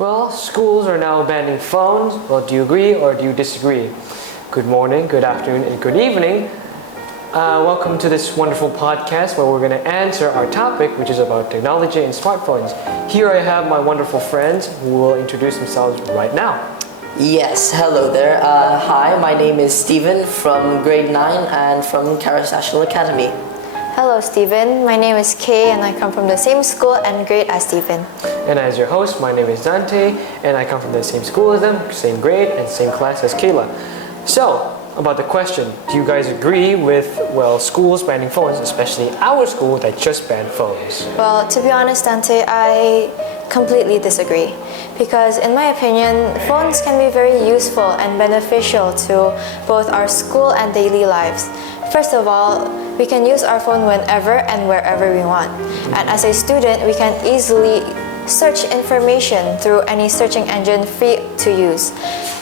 Well, schools are now banning phones. Well, do you agree or do you disagree? Good morning, good afternoon, and good evening. Welcome to this wonderful podcast where we're going to answer our topic, which is about technology and smartphones. Here I have my wonderful friends who will introduce themselves right now. Yes, hello there. Hi, my name is Steven from grade 9 and from Karas National Academy. Hello, Stephen. My name is Kay, and I come from the same school and grade as Stephen. And as your host, my name is Dante, and I come from the same school as them, same grade, and same class as Kayla. So, about the question, do you guys agree with, schools banning phones, especially our school that just banned phones? Well, to be honest, Dante, I completely disagree. Because in my opinion, phones can be very useful and beneficial to both our school and daily lives. First of all, we can use our phone whenever and wherever we want. And as a student, we can easily search information through any searching engine free to use,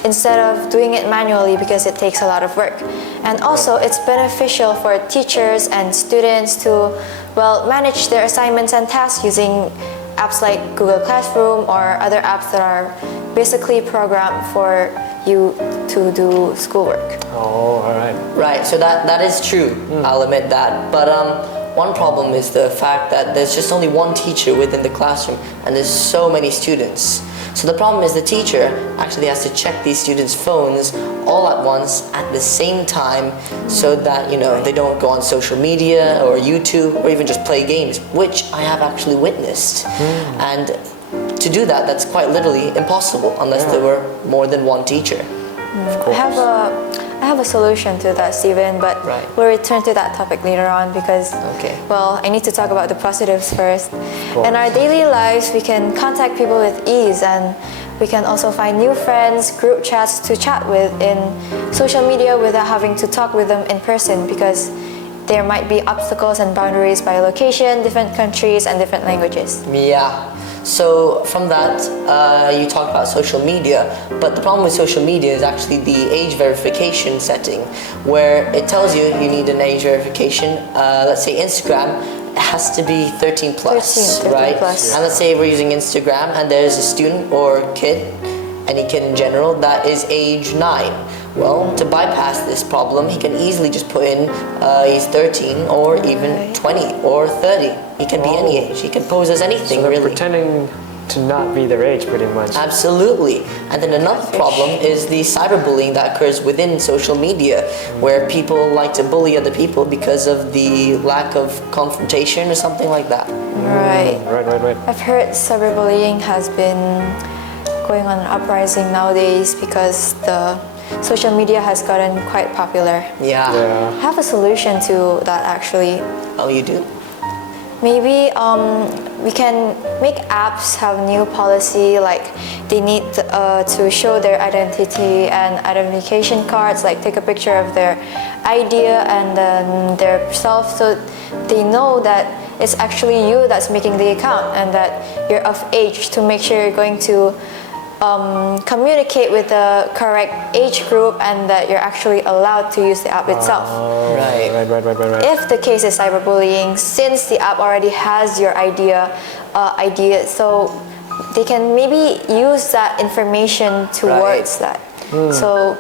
instead of doing it manually because it takes a lot of work. And also, it's beneficial for teachers and students to, manage their assignments and tasks using apps like Google Classroom or other apps that are basically programmed for you to do schoolwork. Oh, all right. Right, so that is true. I'll admit that. But one problem is the fact that there's just only one teacher within the classroom and there's so many students. So the problem is the teacher actually has to check these students' phones all at once at the same time so that, they don't go on social media or YouTube or even just play games, which I have actually witnessed. And to do that, that's quite literally impossible unless there were more than one teacher. Of course. I have a solution to that, Steven, but we'll return to that topic later on because, I need to talk about the positives first. In our daily lives, we can contact people with ease, and we can also find new friends, group chats to chat with in social media without having to talk with them in person, because there might be obstacles and boundaries by location, different countries, and different languages. Yeah. So from that, you talk about social media, but the problem with social media is actually the age verification setting, where it tells you need an age verification. Let's say Instagram has to be 13 plus, 13 right? plus. And let's say we're using Instagram and there's a student or kid, any kid in general, that is age 9. Well, to bypass this problem, he can easily just put in he's 13 or even 20 or 30. He can be any age. He can pose as anything, so really. Pretending to not be their age, pretty much. Absolutely. And then another problem is the cyberbullying that occurs within social media, where people like to bully other people because of the lack of confrontation or something like that. Right. Right. I've heard cyberbullying has been going on an uprising nowadays because the social media has gotten quite popular. Yeah. I have a solution to that, actually. Oh, you do? Maybe we can make apps have new policy, like they need to show their identity and identification cards, like take a picture of their idea and then their self, so they know that it's actually you that's making the account and that you're of age, to make sure you're going to communicate with the correct age group and that you're actually allowed to use the app itself. Right. If the case is cyberbullying, since the app already has your idea, so they can maybe use that information towards that. So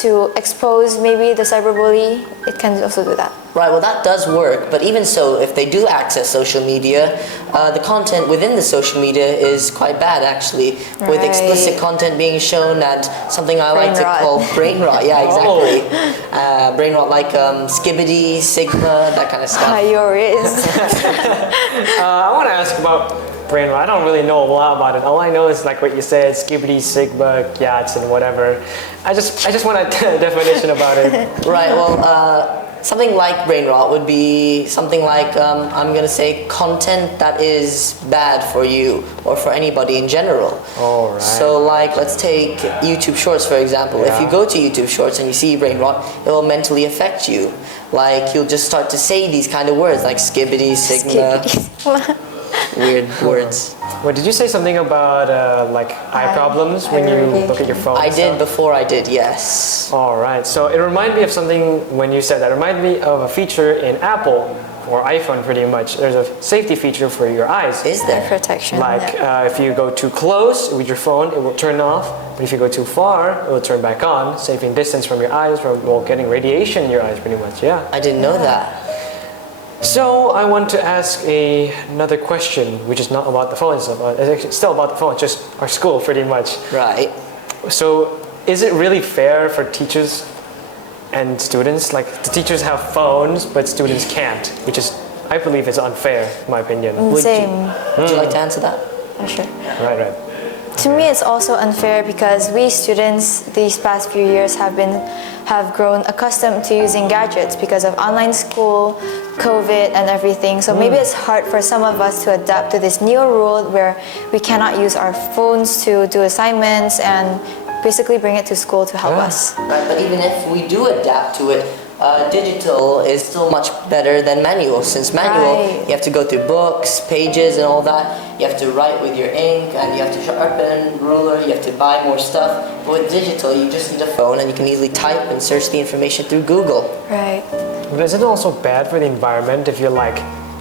to expose maybe the cyberbully, it can also do that. Right, well that does work, but even so, if they do access social media, the content within the social media is quite bad actually, with explicit content being shown and something I like to call brain rot. Yeah, exactly. Brain rot like skibbity, sigma, that kind of stuff. Yours. I want to ask about brain rot. I don't really know a lot about it. All I know is like what you said, skibbity, sigma, yats, and whatever. I just want a definition about it. Right, well, something like brain rot would be something like, I'm going to say, content that is bad for you or for anybody in general. All right. So like, let's take YouTube Shorts, for example. If you go to YouTube Shorts and you see brain rot, it will mentally affect you. Like, you'll just start to say these kind of words like skibbity, sigma. Weird words. Well, did you say something about eye problems when you look at your phone? I did before I did, yes. All right. So it reminded me of something when you said that. It reminded me of a feature in Apple or iPhone pretty much, there's a safety feature for your eyes. Is Eye there? protection. Like yeah. if you go too close with your phone, it will turn off. But if you go too far, it will turn back on, saving distance from your eyes, from getting radiation in your eyes pretty much, yeah. I didn't know that. So I want to ask another question, which is not about the phone itself. It's actually still about the phone, just our school pretty much. Right. So is it really fair for teachers and students? Like the teachers have phones, but students can't, which is, I believe, is unfair, in my opinion. Same. Would you like to answer that? Oh, sure. Right. To me, it's also unfair because we students these past few years have grown accustomed to using gadgets because of online school, COVID, and everything. So maybe it's hard for some of us to adapt to this new rule where we cannot use our phones to do assignments and basically bring it to school to help us. Right, but even if we do adapt to it, digital is still much better than manual. Since manual, Right. you have to go through books, pages, and all that. You have to write with your ink, and you have to sharpen, ruler. You have to buy more stuff. But with digital, you just need a phone, and you can easily type and search the information through Google. Right. But isn't it also bad for the environment if you're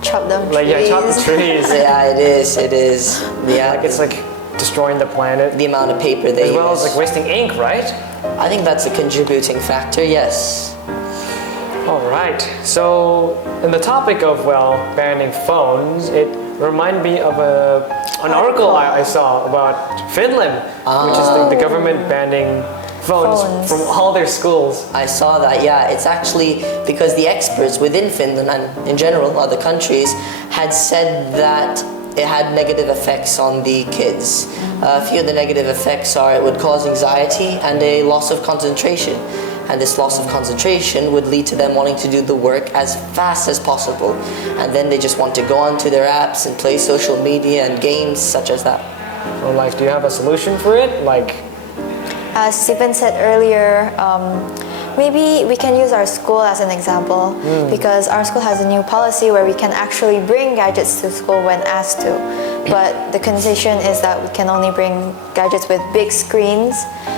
Chop them chop the trees? Yeah, it is. It is. Yeah, Like it's like destroying the planet, the amount of paper they as well use. as like wasting ink, right? I think that's a contributing factor. Yes. All right. So, in the topic of banning phones, it reminded me of an article I saw about Finland, which is the government banning phones from all their schools. I saw that, yeah. It's actually because the experts within Finland and in general other countries had said that it had negative effects on the kids. A few of the negative effects are it would cause anxiety and a loss of concentration. And this loss of concentration would lead to them wanting to do the work as fast as possible. And then they just want to go onto their apps and play social media and games such as that. Or do you have a solution for it? As Stephen said earlier, maybe we can use our school as an example because our school has a new policy where we can actually bring gadgets to school when asked to. But the condition is that we can only bring gadgets with big screens,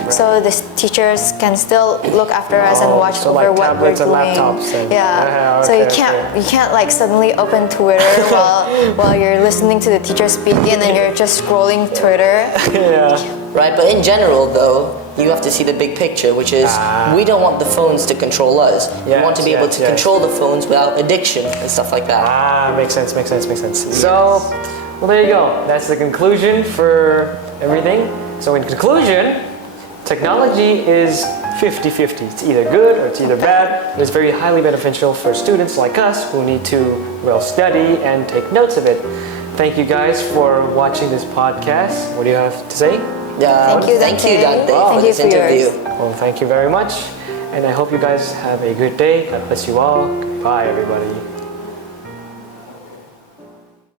so the teachers can still look after us and watch so over like what we're tablets and doing. laptops and- Yeah. So you can't suddenly open Twitter while you're listening to the teacher speak and you're just scrolling Twitter. Yeah. Right, but in general though, you have to see the big picture, which is we don't want the phones to control us. We want to be able to control the phones without addiction and stuff like that. Makes sense. So, there you go. That's the conclusion for everything. So in conclusion, technology is 50-50. It's either good or it's either bad. It's very highly beneficial for students like us who need to study and take notes of it. Thank you guys for watching this podcast. What do you have to say? Thank you, Dante. for this Thank you for interview. yours. Well, thank you very much. And I hope you guys have a good day. God bless you all. Bye, everybody.